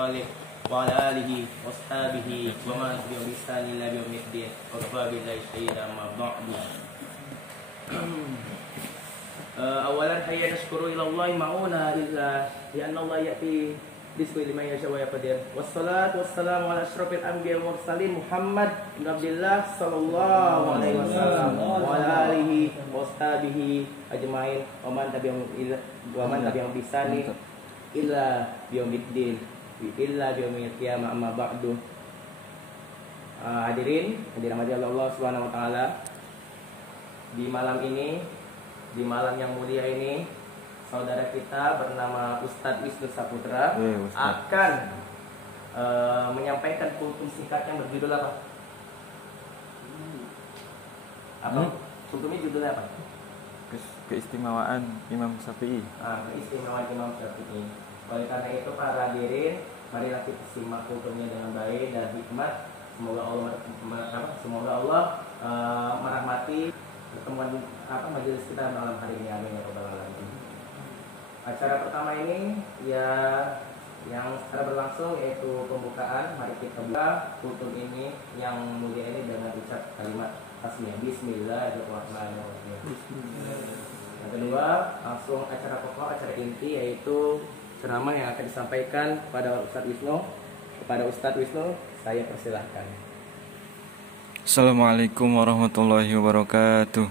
salih wa ala alihi wa ashabihi wa man tabi'ahum bi ihsan ila yaumiddin. Wa kafa billahi shahidan ma ba'du. Awalan hayya nashkuru ila Allah ma'una lillah li'anna Allah ya'ti bismi liman yasha wa yaqdir. Wassalatu wassalamu ala asyrafil anbiya wal mursalin Muhammad bin Abdullah sallallahu alaihi wasallam wa ala alihi wa ashabihi ajmain wa man tabi'ahum bi ihsan illa yaumiddin illa yaumil qiyamah amma ba'du. Hadirin Allah Subhanahu wa taala, di malam ini, di malam yang mulia ini, saudara kita bernama Ustadz Wisnu Saputra akan menyampaikan kultum singkat yang berjudul apa? Kultumnya judulnya apa? Keistimewaan Imam Syafi'i. Keistimewaan Imam Syafi'i. Oleh karena itu para hadirin, marilah kita simak kultumnya dengan baik dan hikmat. Semoga Allah merahmati pertemuan majelis kita malam hari ini. Amin ya rabbal alamin. Acara pertama ini yang secara berlangsung yaitu pembukaan. Mari kita buka kultum ini yang mulia ini dengan ucap kalimat tasmiyah Bismillahirrahmanirrahim. Yang kedua, langsung acara pokok, acara inti, yaitu ceramah yang akan disampaikan kepada Ustadz Wisnu. Kepada Ustadz Wisnu, saya persilahkan. Assalamualaikum warahmatullahi wabarakatuh.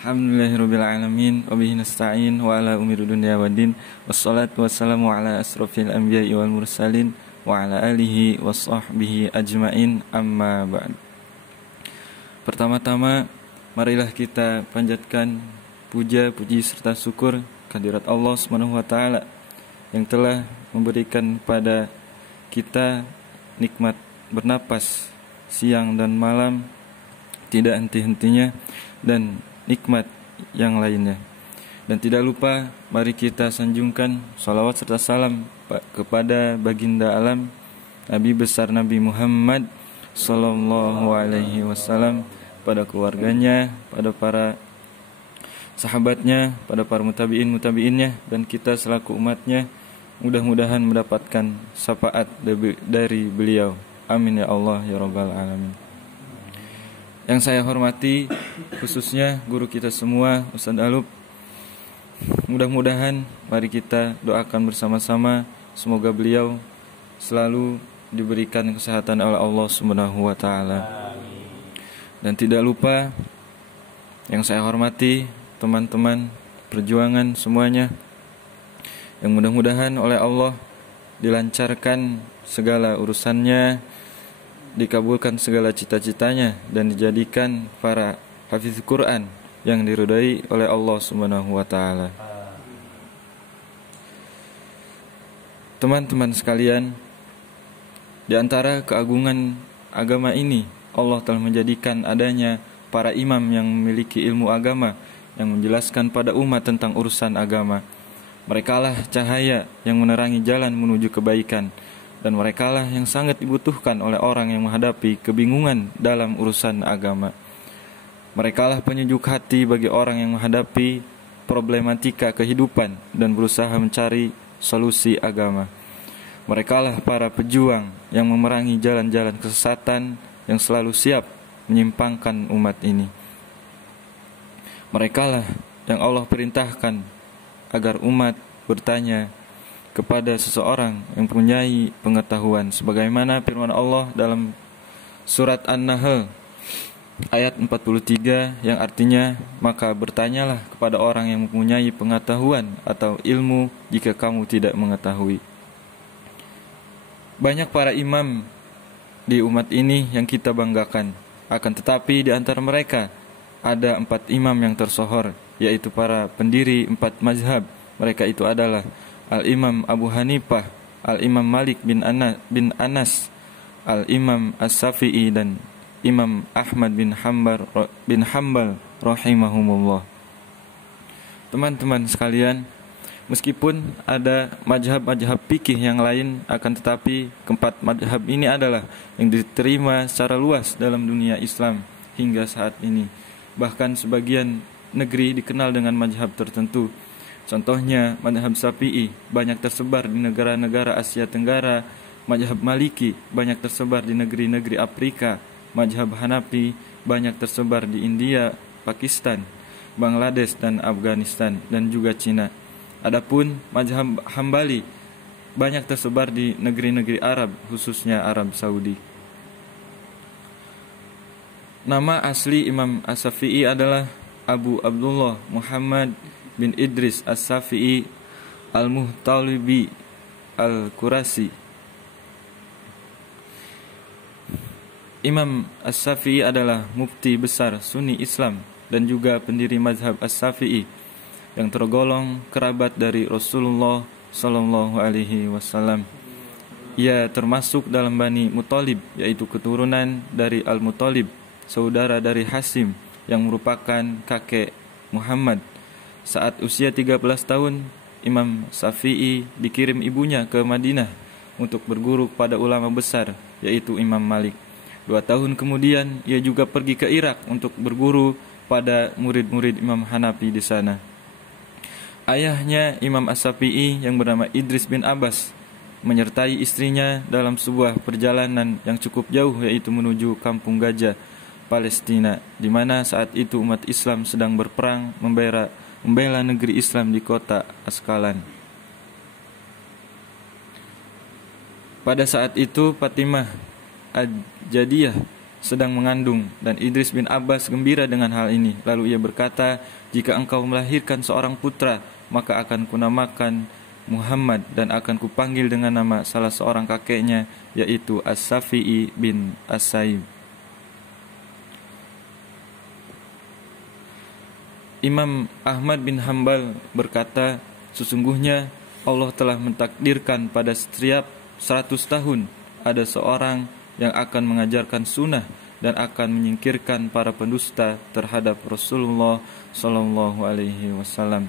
Alhamdulillahirabbil alamin wa bihi nasta'in wa ala umuri dunya waddin wassalatu wassalamu ala asrofil anbiya'i wal mursalin wa ala alihi washabbihi ajmain amma ba'd. Pertama-tama marilah kita panjatkan puja, puji serta syukur kehadirat Allah Subhanahu wa taala yang telah memberikan pada kita nikmat bernapas siang dan malam tidak henti-hentinya dan nikmat yang lainnya. Dan tidak lupa mari kita sanjungkan salawat serta salam kepada baginda alam Nabi besar Nabi Muhammad sallallahu alaihi wasallam, pada keluarganya, pada para sahabatnya, pada para mutabi'innya, dan kita selaku umatnya mudah-mudahan mendapatkan syafaat dari beliau. Amin ya Allah ya rabbal alamin. Yang saya hormati khususnya guru kita semua, Ustadz Alub. Mudah-mudahan mari kita doakan bersama-sama semoga beliau selalu diberikan kesehatan oleh Allah Subhanahu wa taala. Dan tidak lupa yang saya hormati teman-teman perjuangan semuanya, yang mudah-mudahan oleh Allah dilancarkan segala urusannya, dikabulkan segala cita-citanya, dan dijadikan para hafiz Quran yang diridai oleh Allah Subhanahu wa taala. Teman-teman sekalian, di antara keagungan agama ini, Allah telah menjadikan adanya para imam yang memiliki ilmu agama yang menjelaskan pada umat tentang urusan agama. Merekalah cahaya yang menerangi jalan menuju kebaikan, dan merekalah yang sangat dibutuhkan oleh orang yang menghadapi kebingungan dalam urusan agama. Merekalah penyejuk hati bagi orang yang menghadapi problematika kehidupan dan berusaha mencari solusi agama. Merekalah para pejuang yang memerangi jalan-jalan kesesatan yang selalu siap menyimpangkan umat ini. Merekalah yang Allah perintahkan agar umat bertanya kepada seseorang yang mempunyai pengetahuan, sebagaimana firman Allah dalam surat An-Nahl ayat 43 yang artinya, maka bertanyalah kepada orang yang mempunyai pengetahuan atau ilmu jika kamu tidak mengetahui. Banyak para imam di umat ini yang kita banggakan, akan tetapi di antara mereka ada 4 imam yang tersohor, yaitu para pendiri 4 mazhab. Mereka itu adalah Al-Imam Abu Hanifah, Al-Imam Malik bin Anas, Al-Imam As-Syafi'i, dan Imam Ahmad bin Hanbal rahimahumullah. Teman-teman sekalian, meskipun ada mazhab-mazhab fikih yang lain, akan tetapi keempat mazhab ini adalah yang diterima secara luas dalam dunia Islam hingga saat ini. Bahkan sebagian negeri dikenal dengan mazhab tertentu. Contohnya, mazhab Syafi'i banyak tersebar di negara-negara Asia Tenggara, mazhab Maliki banyak tersebar di negeri-negeri Afrika, mazhab Hanafi banyak tersebar di India, Pakistan, Bangladesh dan Afghanistan dan juga Cina. Adapun mazhab Hambali banyak tersebar di negeri-negeri Arab, khususnya Arab Saudi. Nama asli Imam As-Syafi'i adalah Abu Abdullah Muhammad bin Idris As-Syafi'i Al-Muhtalibi Al-Qurasi. Imam As-Syafi'i adalah mufti besar Sunni Islam dan juga pendiri mazhab As-Syafi'i yang tergolong kerabat dari Rasulullah Sallallahu Alaihi Wasallam. Ia termasuk dalam Bani Muthalib, yaitu keturunan dari Al-Muthalib, saudara dari Hasim yang merupakan kakek Muhammad. Saat usia 13 tahun, Imam Syafi'i dikirim ibunya ke Madinah untuk berguru pada ulama besar, yaitu Imam Malik. 2 tahun kemudian, ia juga pergi ke Irak untuk berguru pada murid-murid Imam Hanafi di sana. Ayahnya, Imam As-Syafi'i yang bernama Idris bin Abbas, menyertai istrinya dalam sebuah perjalanan yang cukup jauh, yaitu menuju Kampung Gajah, Palestina, di mana saat itu umat Islam sedang berperang membela negeri Islam di kota Askalan. Pada saat itu Fatimah Ad-Jadiyah sedang mengandung dan Idris bin Abbas gembira dengan hal ini. Lalu ia berkata, "Jika engkau melahirkan seorang putra, maka akan kunamakan Muhammad dan akan kupanggil dengan nama salah seorang kakeknya, yaitu As-Syafi'i bin As-Sa'ib." Imam Ahmad bin Hambal berkata, "Sesungguhnya Allah telah mentakdirkan pada setiap 100 tahun ada seorang yang akan mengajarkan sunnah dan akan menyingkirkan para pendusta terhadap Rasulullah Sallallahu Alaihi Wasallam.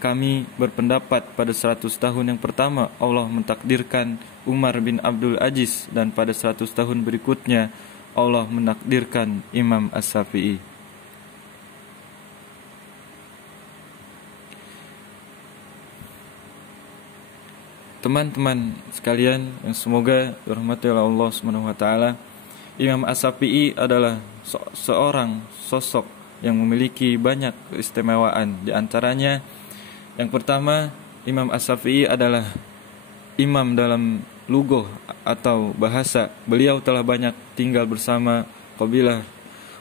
Kami berpendapat pada 100 tahun yang pertama Allah mentakdirkan Umar bin Abdul Aziz dan pada 100 tahun berikutnya Allah menakdirkan Imam As-Syafi'i." Teman-teman sekalian yang semoga dirahmati oleh Allah Subhanahu wa taala, Imam As-Syafi'i adalah seorang sosok yang memiliki banyak keistimewaan. Di antaranya, yang pertama, Imam As-Syafi'i adalah imam dalam lughah atau bahasa. Beliau telah banyak tinggal bersama kabilah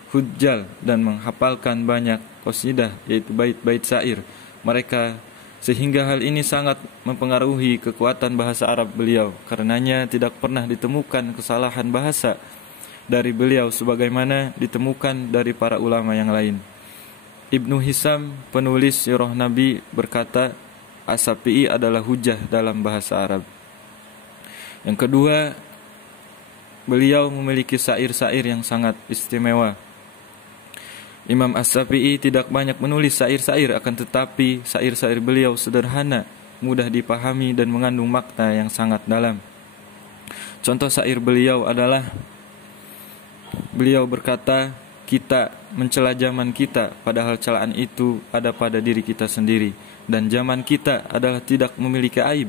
Hujjal dan menghafalkan banyak qasidah, yaitu bait-bait syair mereka, sehingga hal ini sangat mempengaruhi kekuatan bahasa Arab beliau. Karenanya tidak pernah ditemukan kesalahan bahasa dari beliau sebagaimana ditemukan dari para ulama yang lain. Ibnu Hisam, penulis Sirah Nabi, berkata, As-Syafi'i adalah hujah dalam bahasa Arab. Yang kedua, beliau memiliki syair-syair yang sangat istimewa. Imam As-Syafi'i tidak banyak menulis syair-syair, akan tetapi syair-syair beliau sederhana, mudah dipahami dan mengandung makna yang sangat dalam. Contoh syair beliau adalah, beliau berkata, "Kita mencela zaman kita, padahal celaan itu ada pada diri kita sendiri, dan zaman kita adalah tidak memiliki aib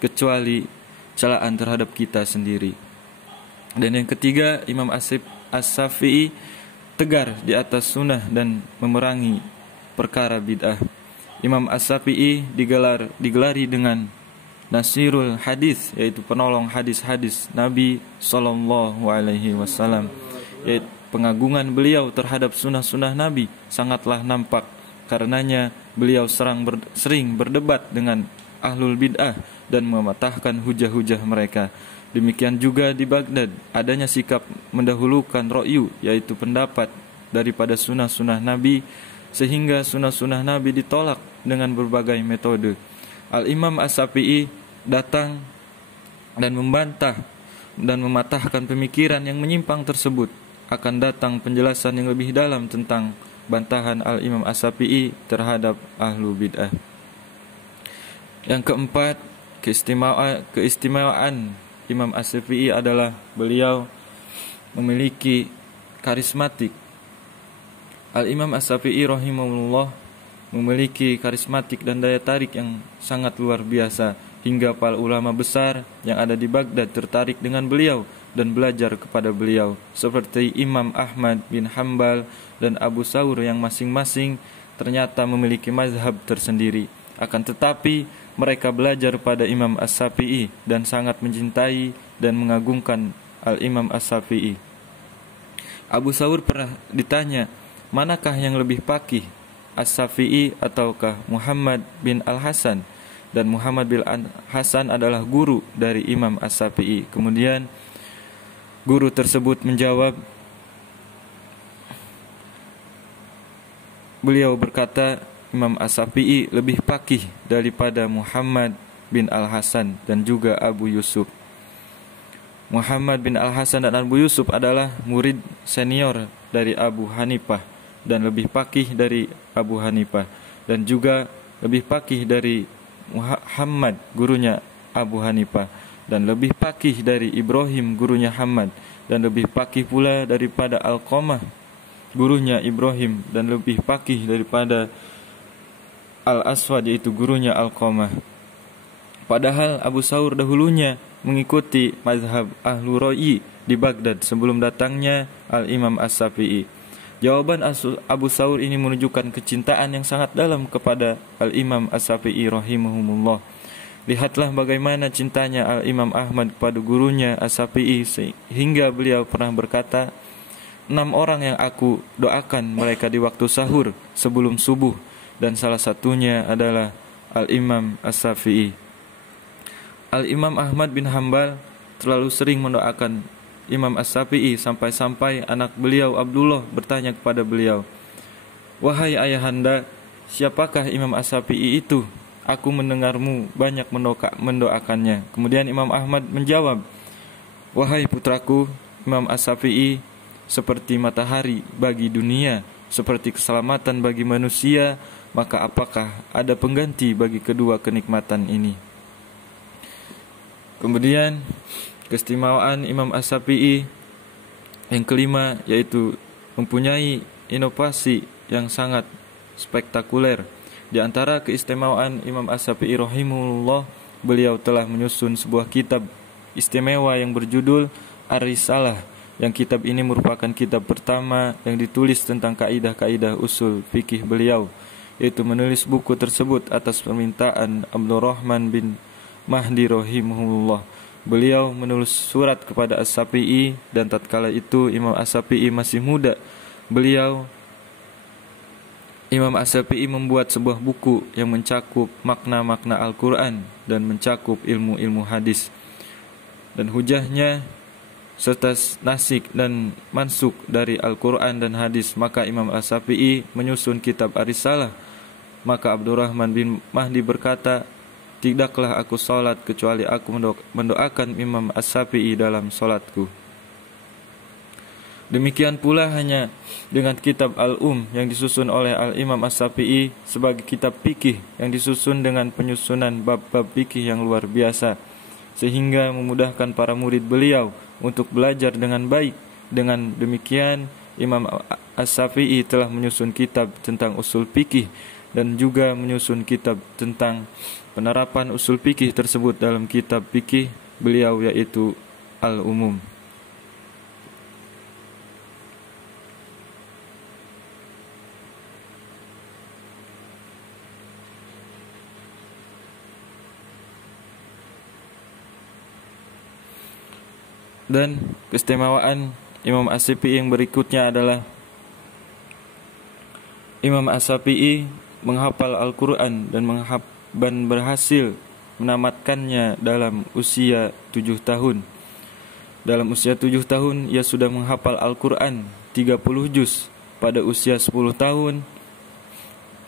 kecuali celaan terhadap kita sendiri." Dan yang ketiga, Imam As-Syafi'i tegar di atas sunnah dan memerangi perkara bid'ah. Imam As-Syafi'i digelari dengan Nasirul Hadis, yaitu penolong hadis-hadis Nabi Sallallahu Alaihi Wasallam. Yaitu pengagungan beliau terhadap sunnah-sunnah Nabi sangatlah nampak. Karenanya beliau sering berdebat dengan ahlul bid'ah dan mematahkan hujah-hujah mereka. Demikian juga di Baghdad, adanya sikap mendahulukan ra'yu, yaitu pendapat, daripada sunnah-sunnah Nabi, sehingga sunnah-sunnah Nabi ditolak dengan berbagai metode. Al-Imam As-Syafi'i datang dan membantah dan mematahkan pemikiran yang menyimpang tersebut. Akan datang penjelasan yang lebih dalam tentang bantahan Al-Imam As-Syafi'i terhadap ahlu bid'ah. Yang keempat, keistimewaan Imam As-Syafi'i adalah beliau memiliki karismatik. Al-Imam As-Syafi'i rahimahullah memiliki karismatik dan daya tarik yang sangat luar biasa, hingga para ulama besar yang ada di Baghdad tertarik dengan beliau dan belajar kepada beliau, seperti Imam Ahmad bin Hambal dan Abu Thawr yang masing-masing ternyata memiliki mazhab tersendiri. Akan tetapi mereka belajar pada Imam As-Syafi'i dan sangat mencintai dan mengagungkan Al-Imam As-Syafi'i. Abu Thawr pernah ditanya, manakah yang lebih faqih, As-Syafi'i ataukah Muhammad bin Al-Hasan? Dan Muhammad bin Al-Hasan adalah guru dari Imam As-Syafi'i. Kemudian guru tersebut menjawab, beliau berkata, Imam As-Syafi'i lebih faqih daripada Muhammad bin Al-Hasan dan juga Abu Yusuf. Muhammad bin Al-Hasan dan Abu Yusuf adalah murid senior dari Abu Hanifah dan lebih faqih dari Abu Hanifah, dan juga lebih faqih dari Muhammad gurunya Abu Hanifah, dan lebih faqih dari Ibrahim gurunya Hamad, dan lebih faqih pula daripada Alqamah gurunya Ibrahim, dan lebih faqih daripada Al-Aswad yaitu gurunya Alqamah. Padahal Abu Thawr dahulunya mengikuti mazhab Ahlu Ra'yi di Baghdad sebelum datangnya Al-Imam As-Syafi'i. Jawaban Abu Thawr ini menunjukkan kecintaan yang sangat dalam kepada Al-Imam As-Syafi'i rahimahumullah. Lihatlah bagaimana cintanya Al-Imam Ahmad kepada gurunya As-Syafi'i, sehingga beliau pernah berkata, 6 orang yang aku doakan mereka di waktu sahur sebelum subuh, dan salah satunya adalah Al-Imam As-Syafi'i. Al-Imam Ahmad bin Hambal terlalu sering mendoakan Imam As-Syafi'i sampai-sampai anak beliau Abdullah bertanya kepada beliau, wahai ayahanda, siapakah Imam As-Syafi'i itu? Aku mendengarmu banyak mendoakannya. Kemudian Imam Ahmad menjawab, wahai putraku, Imam As-Syafi'i seperti matahari bagi dunia, seperti keselamatan bagi manusia, maka apakah ada pengganti bagi kedua kenikmatan ini? Kemudian keistimewaan Imam As-Syafi'i yang kelima yaitu mempunyai inovasi yang sangat spektakuler. Di antara keistimewaan Imam As-Syafi'i rahimahullah, beliau telah menyusun sebuah kitab istimewa yang berjudul Ar-Risalah, yang kitab ini merupakan kitab pertama yang ditulis tentang kaidah-kaidah usul fikih beliau, yaitu menulis buku tersebut atas permintaan Abdurrahman bin Mahdi rahimahullah. Beliau menulis surat kepada As-Syafi'i, dan tatkala itu Imam As-Syafi'i masih muda. Imam As-Syafi'i membuat sebuah buku yang mencakup makna-makna Al-Quran dan mencakup ilmu-ilmu hadis dan hujahnya serta nasik dan mansuk dari Al-Quran dan hadis. Maka Imam As-Syafi'i menyusun kitab Ar-Risalah. Maka Abdurrahman bin Mahdi berkata, tidaklah aku salat kecuali aku mendoakan Imam As-Syafi'i dalam salatku. Demikian pula hanya dengan kitab Al-Um yang disusun oleh Al-Imam As-Syafi'i sebagai kitab fikih yang disusun dengan penyusunan bab-bab fikih yang luar biasa, sehingga memudahkan para murid beliau untuk belajar dengan baik. Dengan demikian Imam As-Syafi'i telah menyusun kitab tentang usul fikih dan juga menyusun kitab tentang penerapan usul fikih tersebut dalam kitab fikih beliau yaitu Al-Umum. Dan keistimewaan Imam As-Syafi'i yang berikutnya adalah Imam As-Syafi'i menghafal Al-Quran dan berhasil menamatkannya dalam usia 7 tahun. Dalam usia 7 tahun ia sudah menghafal Al-Quran 30 juz. Pada usia 10 tahun,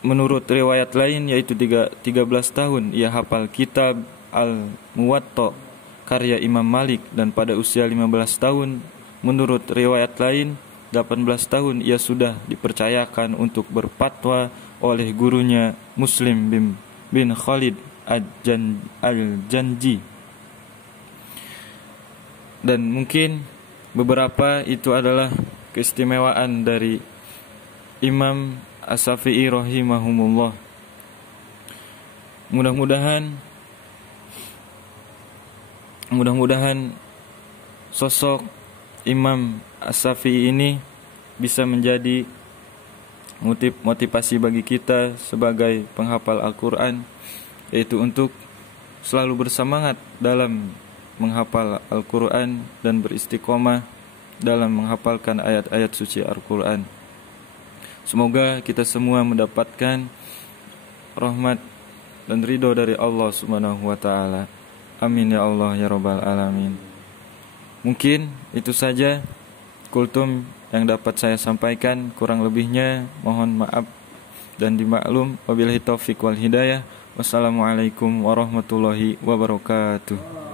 menurut riwayat lain yaitu 13 tahun, ia hafal kitab Al-Muwatta karya Imam Malik, dan pada usia 15 tahun, menurut riwayat lain 18 tahun ia sudah dipercayakan untuk berfatwa oleh gurunya Muslim bin Khalid Al-Janji. Dan mungkin beberapa itu adalah keistimewaan dari Imam As-Syafi'i rahimahumullah. Mudah-mudahan sosok Imam As-Syafi'i ini bisa menjadi motivasi bagi kita sebagai penghafal Al-Quran, yaitu untuk selalu bersemangat dalam menghafal Al-Quran dan beristiqomah dalam menghafalkan ayat-ayat suci Al-Quran. Semoga kita semua mendapatkan rahmat dan ridho dari Allah Subhanahu wa ta'ala. Amin ya Allah ya Rabbal Alamin. Mungkin itu saja kultum yang dapat saya sampaikan. Kurang lebihnya mohon maaf dan dimaklum. Wabillahi taufiq wal hidayah. Wassalamualaikum warahmatullahi wabarakatuh.